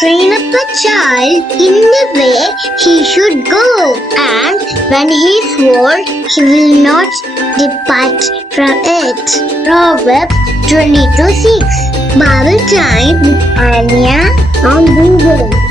Train up a child in the way he should go, and when he is old, he will not depart from it. Proverbs 22:6. Bible time with Anya on Google.